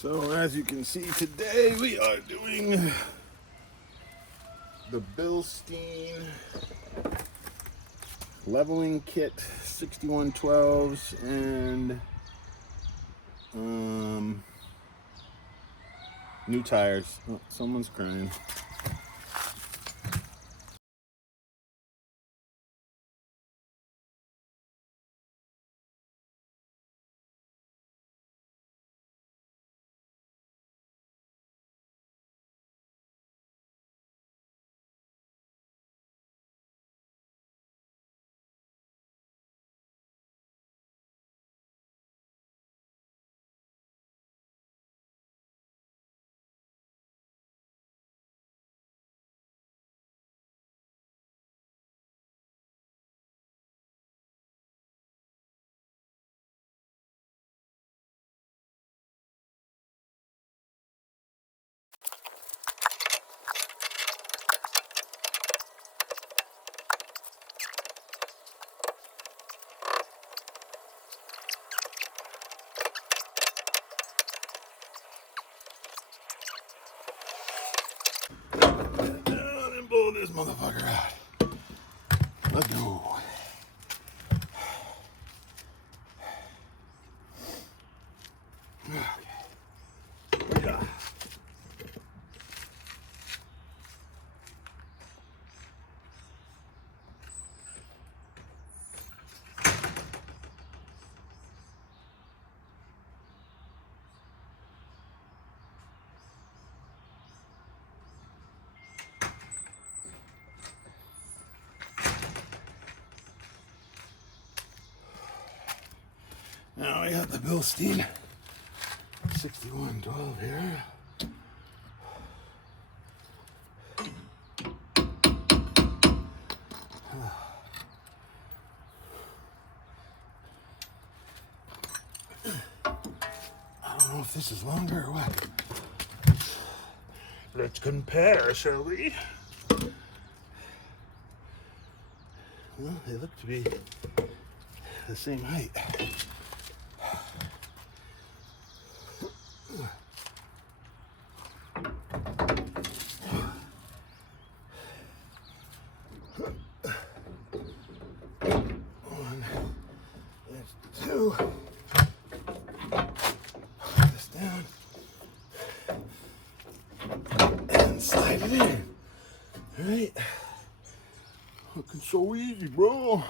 So as you can see today, we are doing the Bilstein leveling kit 6112s and new tires. Oh, someone's crying. Down and blow this motherfucker out. Let's go. Okay. Yeah. Now we got the Bilstein 6112 here. I don't know if this is longer or what. Let's compare, shall we? Well, they look to be the same height. One, there's two. Put this down and slide it in. All right. Looking so easy, bro.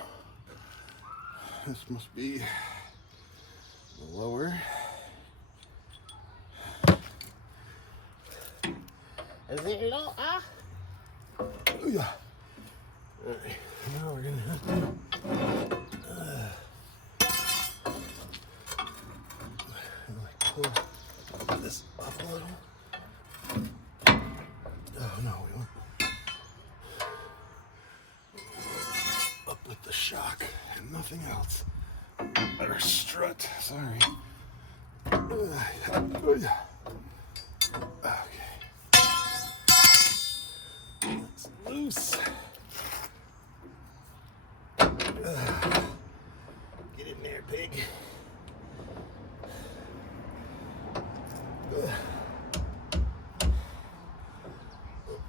This must be the lower. Is it low? Oh yeah. All right. Now we're gonna have to pull this up a little. Oh no, we want up with the shock and nothing else. Or strut, sorry. Oh yeah. Okay. It's loose. Get in there, pig.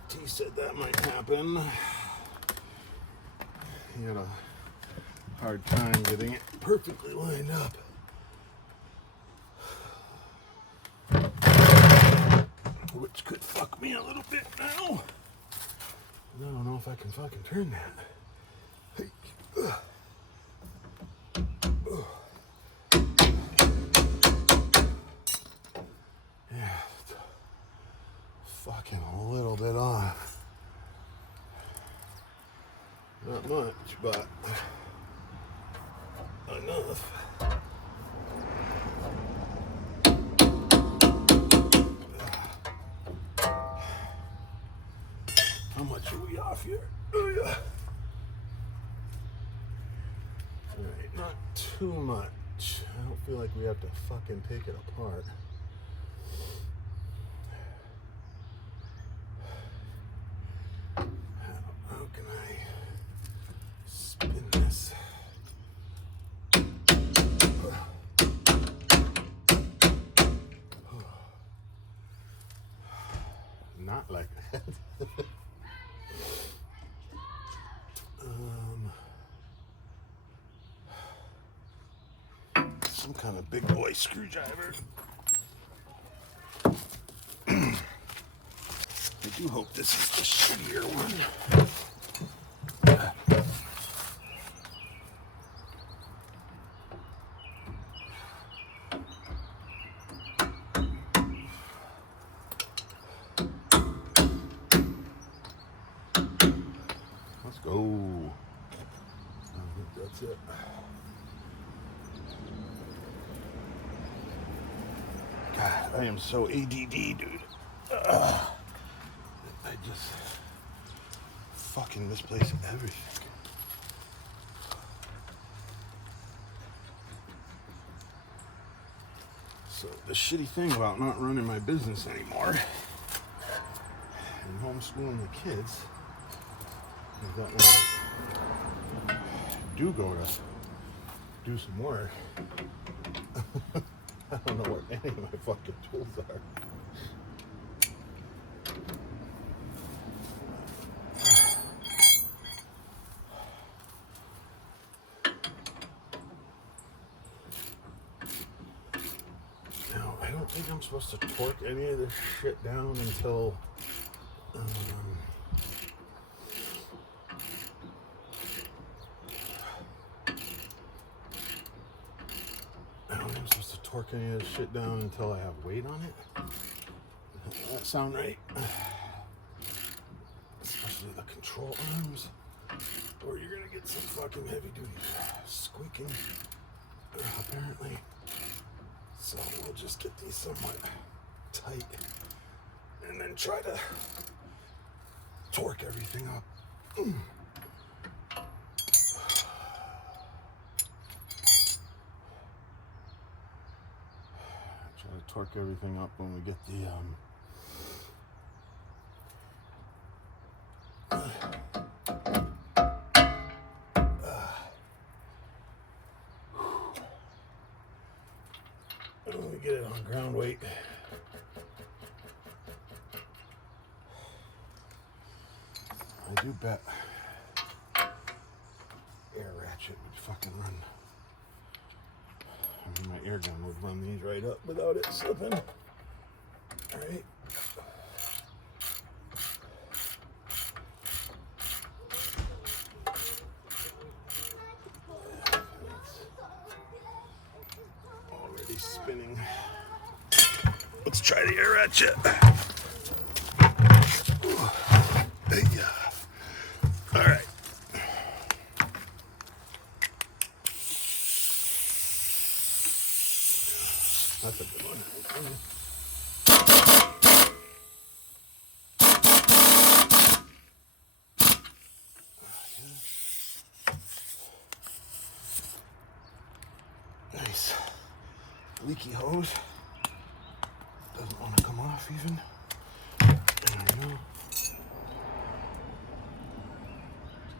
T said that might happen. He had a hard time getting it perfectly lined up. Which could fuck me a little bit now. I don't know if I can fucking turn that. Yeah, fucking a little bit off. Not much, but enough. How much are we off here? Oh yeah. Alright, not too much. I don't feel like we have to fucking take it apart. How can I spin this? not like that. Some kind of big boy screwdriver. I do hope this is the shittier one. Let's go. I think that's it. God, I am so ADD, dude. I just fucking misplace everything. So the shitty thing about not running my business anymore and homeschooling the kids is that when I do go to do some work, I don't know where any of my fucking tools are. Now, I don't think I'm supposed to torque any of this shit down until torque any of this shit down until I have weight on it. Does that sound right? Especially the control arms, or you're gonna get some fucking heavy duty squeaking, apparently. So we'll just get these somewhat tight and then try to torque everything up. Torque everything up when we get the when we get it on ground weight. I do bet air ratchet would fucking run. I mean, my air gun would run these right up without it slipping. Alright. Already spinning. Let's try the air ratchet. Alright. That's a good one. Nice. Leaky hose. Doesn't want to come off even. I don't know.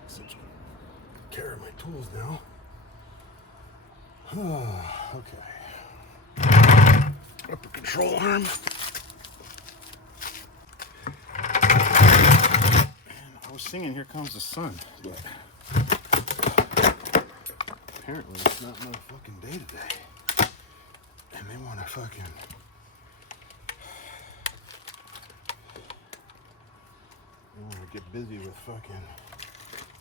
Such good care of my tools now. Okay. Upper control arm. And I was singing Here Comes the Sun, but apparently it's not my fucking day today. And they want to fucking... They want to get busy with fucking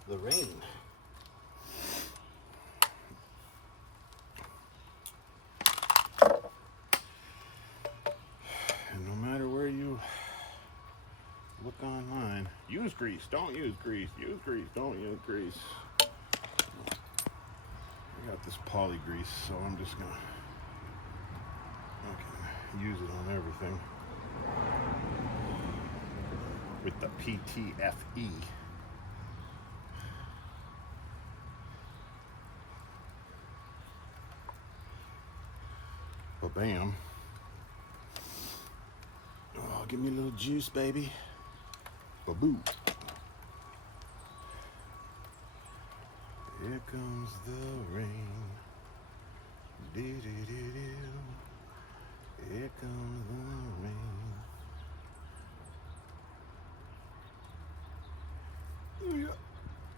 the rain. Look online. Use grease, don't use grease. Use grease, don't use grease. I got this poly grease, so I'm just gonna use it on everything with the PTFE. Ba-bam. Oh, give me a little juice, baby. Ba-boo. Here comes the rain. Do-do-do-do. Here comes the rain. Yeah.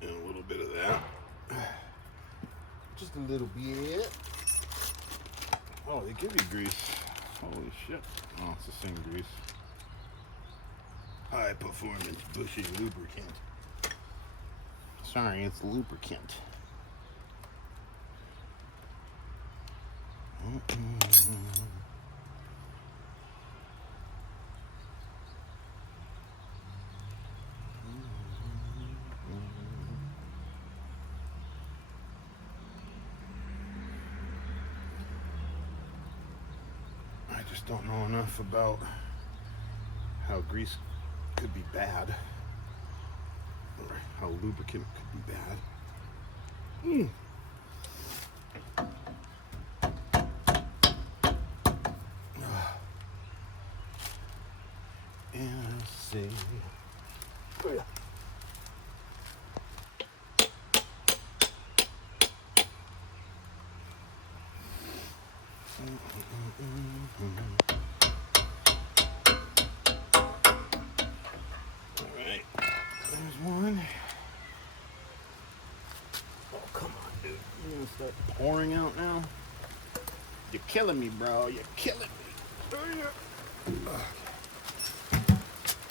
And a little bit of that. Just a little bit. Oh, they give you grease. Holy shit. Oh, it's the same grease. High performance bushing lubricant. Sorry, it's lubricant. I just don't know enough about how grease could be bad, or how lubricant could be bad. And I see. Oh, yeah. Alright, there's one. Oh, come on, dude. You're gonna start pouring out now? You're killing me, bro. You're killing me. Oh, yeah.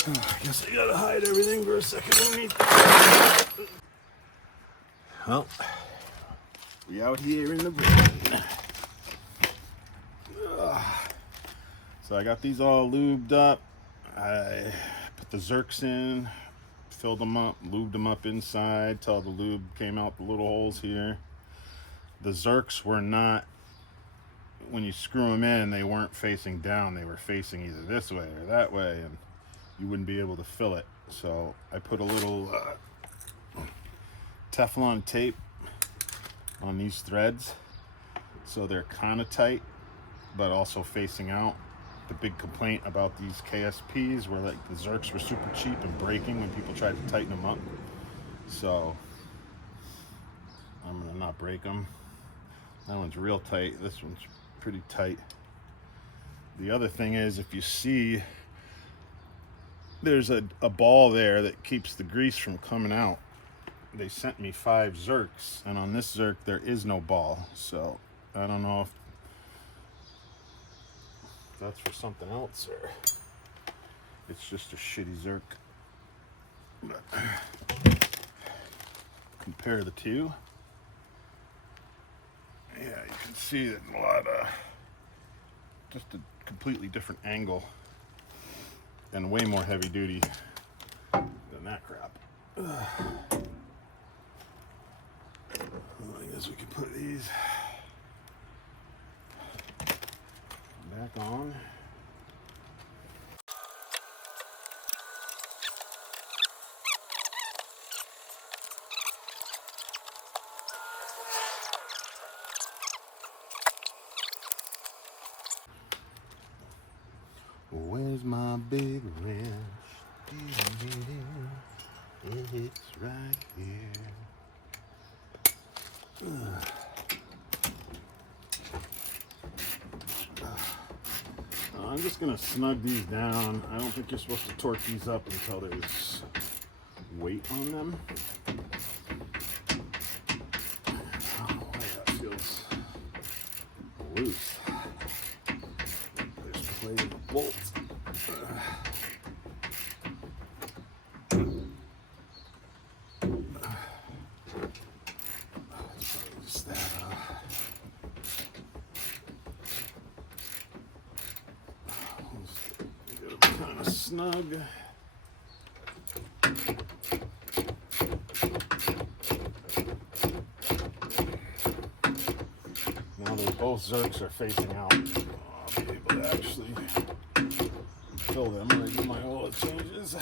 I guess I gotta hide everything for a second underneath. Well, we out here in the rain. So I got these all lubed up. I put the Zerks in, filled them up, lubed them up inside till the lube came out the little holes here. The Zerks were not, when you screw them in, they weren't facing down. They were facing either this way or that way, and you wouldn't be able to fill it. So I put a little Teflon tape on these threads so they're kind of tight but also facing out. The big complaint about these KSPs were like the Zerks were super cheap and breaking when people tried to tighten them up. So I'm gonna not break them. That one's real tight. This one's pretty tight. The other thing is, if you see, there's a ball there that keeps the grease from coming out. They sent me 5 Zerks, and on this Zerk there is no ball. So I don't know if that's for something else or it's just a shitty Zerk. But compare the two. Yeah, you can see that a lot of just a completely different angle and way more heavy duty than that crap. Well, I guess we could put these back on. Where's my big wrench? It's right here. I'm just gonna snug these down. I don't think you're supposed to torque these up until there's weight on them. I don't know why that feels loose. There's plenty of bolts. Just that. Kind of snug. Now that both Zerks are facing out, I'll be able to actually fill them when I do my oil changes.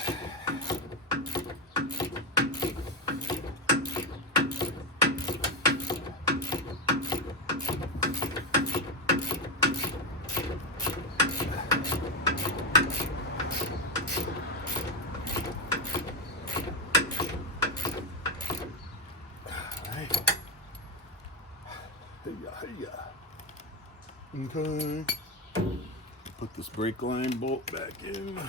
Okay. Put this brake line bolt back in.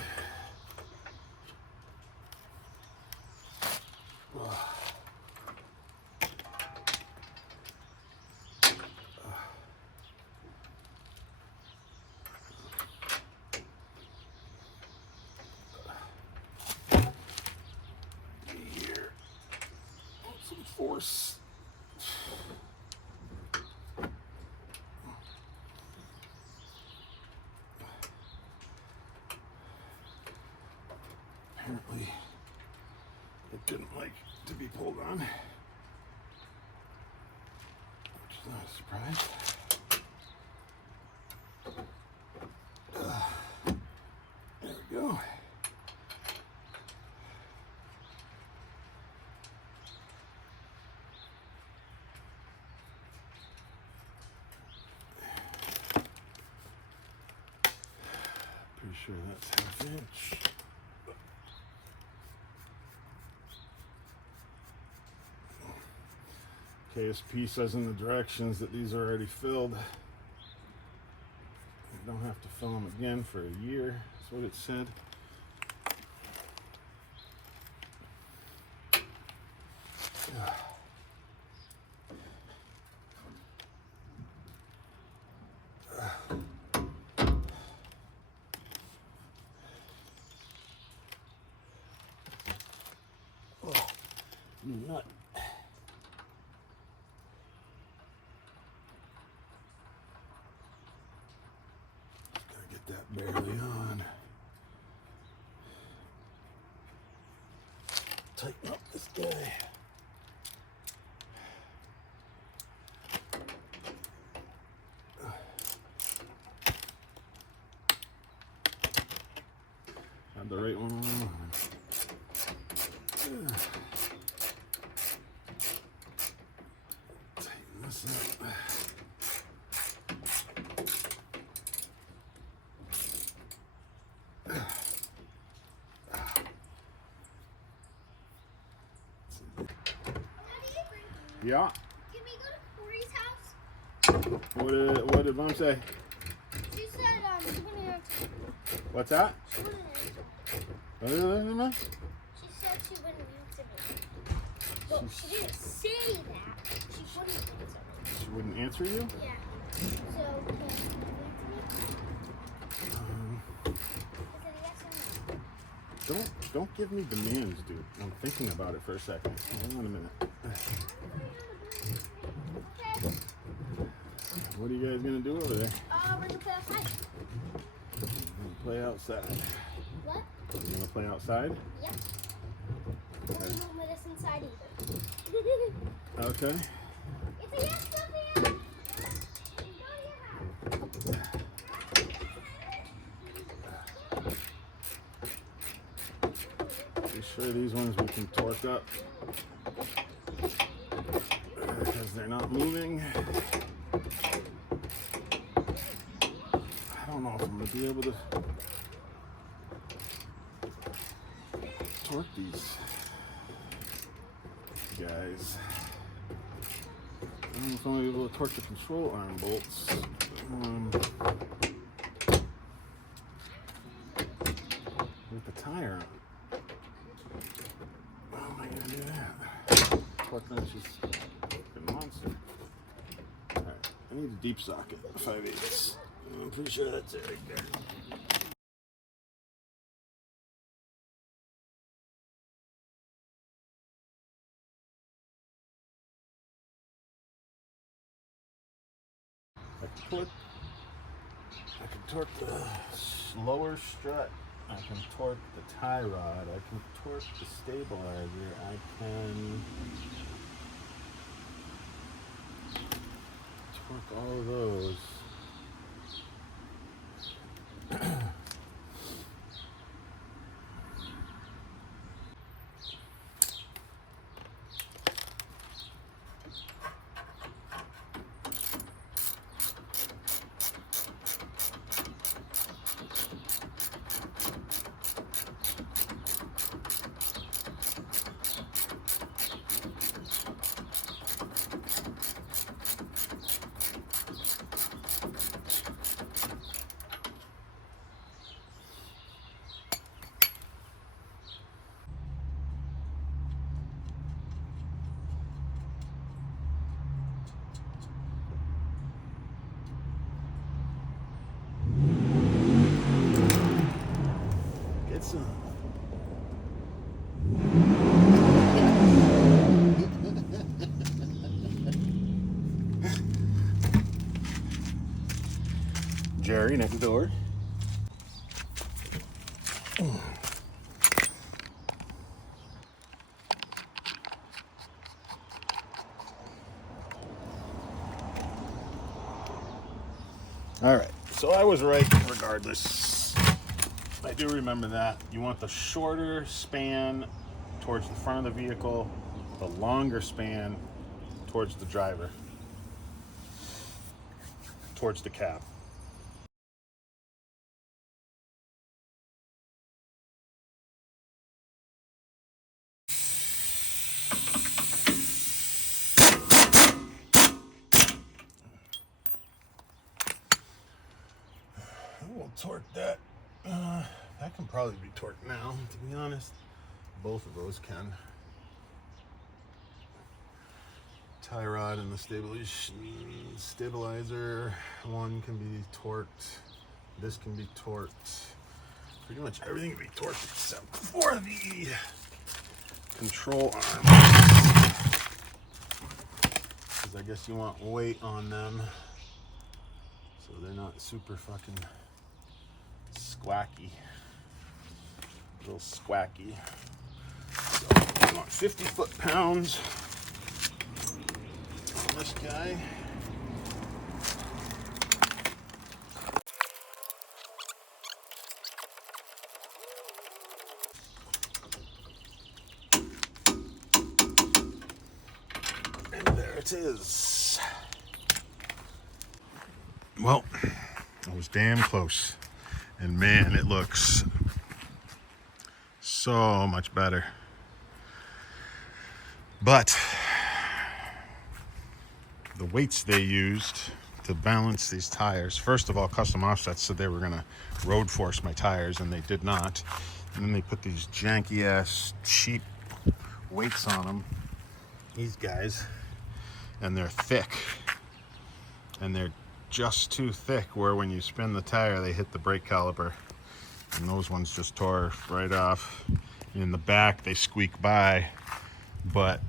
force. Apparently, it didn't like to be pulled on, which is not a surprise. There we go. Pretty sure that's ½ inch. KSP says in the directions that these are already filled. You don't have to fill them again for a year, that's what it said. Oh, nut. That barely on. Tighten up this guy. Have the right one on. Tighten this up. Yeah. Can we go to Corey's house? What did Mom say? She said she wouldn't answer. What's that? She wouldn't answer. Mom? She said she wouldn't answer me. Well, she didn't say that. She wouldn't answer me. She wouldn't answer you? Yeah. So, can you answer me? Is it a yes or no? Don't give me demands, dude. I'm thinking about it for a second. Hold on a minute. Okay. What are you guys gonna do over there? We're gonna play outside. Play outside. What? You wanna play outside? Yep. They won't let us inside either. Okay. It's a yes, Sophia! Be sure these ones we can torque up because they're not moving. I don't know if I'm gonna be able to torque these guys. I don't know if I'm gonna be able to torque the control arm bolts. With the tire on. How am I gonna do that? Torque wrench is a fucking monster. Alright, I need a deep socket, 5/8. I'm pretty sure that's it right there. I can torque the lower strut. I can torque the tie rod. I can torque the stabilizer. I can torque all of those. Larry next door. All right, so I was right regardless. I do remember that. You want the shorter span towards the front of the vehicle, the longer span towards the driver, towards the cab. We'll torque that. That can probably be torqued now, to be honest. Both of those can. Tie rod and the stabilizer, one can be torqued. This can be torqued. Pretty much everything can be torqued except for the control arms. Because I guess you want weight on them so they're not super fucking squacky. A little squacky. So you want 50 foot-pounds on this guy. And there it is. Well, I was damn close. And man, it looks so much better. But the weights they used to balance these tires, first of all, Custom Offsets said they were gonna road force my tires, and they did not. And then they put these janky ass cheap weights on them, these guys, and they're thick. And they're just too thick where when you spin the tire, they hit the brake caliper. And those ones just tore right off. In the back, they squeak by, but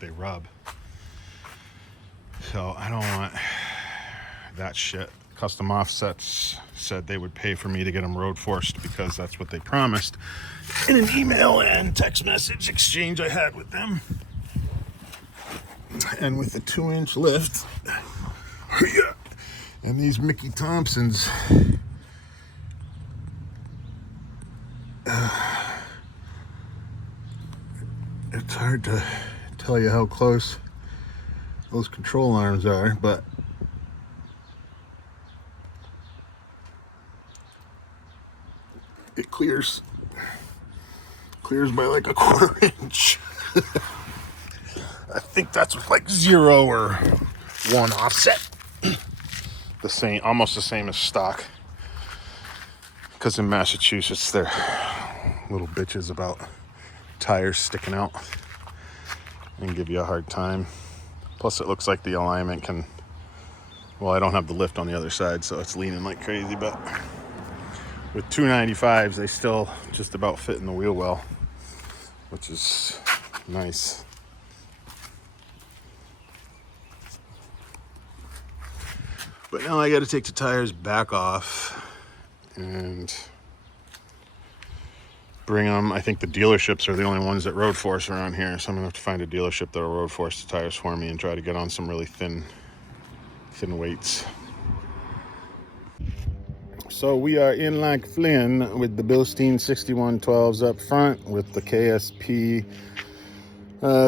they rub. So I don't want that shit. Custom Offsets said they would pay for me to get them road forced because that's what they promised in an email and text message exchange I had with them. And with the 2-inch lift, and these Mickey Thompsons, it's hard to tell you how close those control arms are, but it clears by like a 1/4 inch. I think that's with like 0 or 1 offset. The same, almost the same as stock. Because in Massachusetts, they're little bitches about tires sticking out and give you a hard time. Plus, it looks like the alignment can, well, I don't have the lift on the other side, so it's leaning like crazy, but with 295s, they still just about fit in the wheel well, which is nice. But now I got to take the tires back off and bring them. I think the dealerships are the only ones that road force around here, so I'm gonna have to find a dealership that'll road force the tires for me and try to get on some really thin weights. So we are in Lac Flynn with the Bilstein 6112s up front with the KSP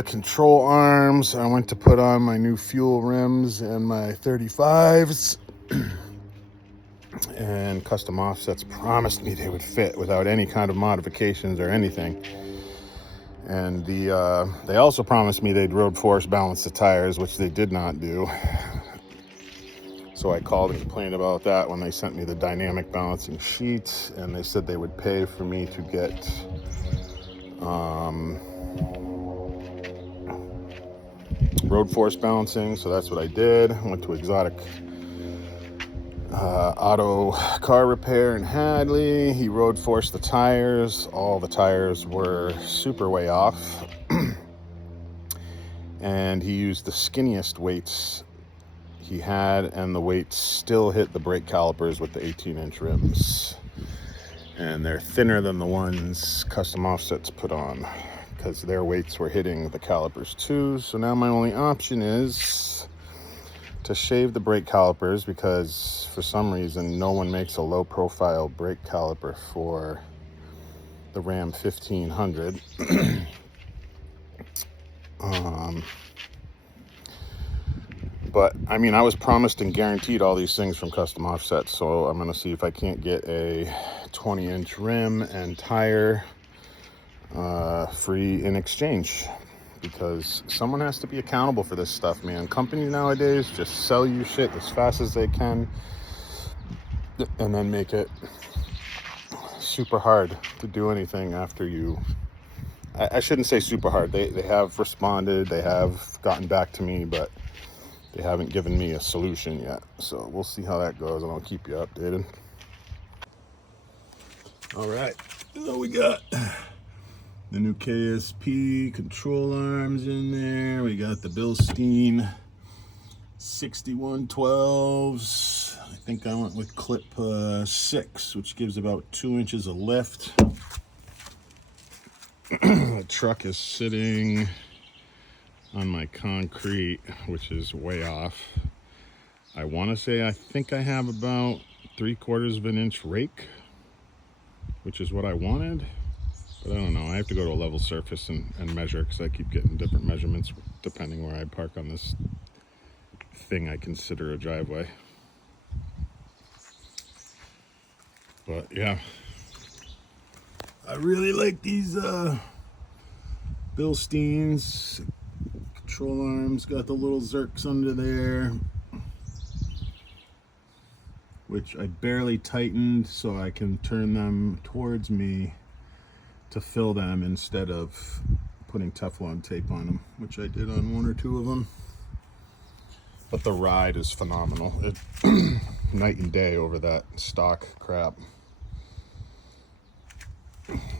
control arms. I went to put on my new fuel rims and my 35s. And Custom Offsets promised me they would fit without any kind of modifications or anything. And they also promised me they'd road force balance the tires, which they did not do. So I called and complained about that when they sent me the dynamic balancing sheet, and they said they would pay for me to get road force balancing. So that's what I did. I went to Exotic Auto Car Repair in Hadley. He road forced the tires. All the tires were super way off. And he used the skinniest weights he had, and the weights still hit the brake calipers with the 18-inch rims. And they're thinner than the ones Custom Offsets put on, because their weights were hitting the calipers too. So now my only option is to shave the brake calipers, because for some reason no one makes a low profile brake caliper for the Ram 1500. But I mean, I was promised and guaranteed all these things from Custom Offsets, so I'm gonna see if I can't get a 20-inch rim and tire free in exchange, because someone has to be accountable for this stuff, man. Companies nowadays just sell you shit as fast as they can and then make it super hard to do anything after you. I shouldn't say super hard. They have responded, they have gotten back to me, but they haven't given me a solution yet. So we'll see how that goes, and I'll keep you updated. All right, so we got the new KSP control arms in there. We got the Bilstein 6112s. I think I went with clip 6, which gives about 2 inches of lift. The truck is sitting on my concrete, which is way off. I want to say I think I have about 3/4 of an inch rake, which is what I wanted, but I don't know. I have to go to a level surface and measure, because I keep getting different measurements depending where I park on this thing I consider a driveway. But yeah, I really like these Bilsteins control arms. Got the little Zerks under there, which I barely tightened so I can turn them towards me to fill them instead of putting Teflon tape on them, which I did on 1 or 2 of them. But the ride is phenomenal. It night and day over that stock crap,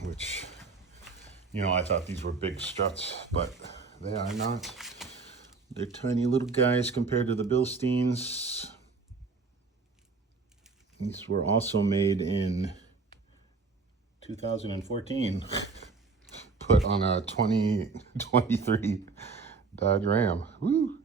which, you know, I thought these were big struts, but they are not. They're tiny little guys compared to the Bilsteins. These were also made in 2014. Put on a 2023 Dodge Ram. Woo!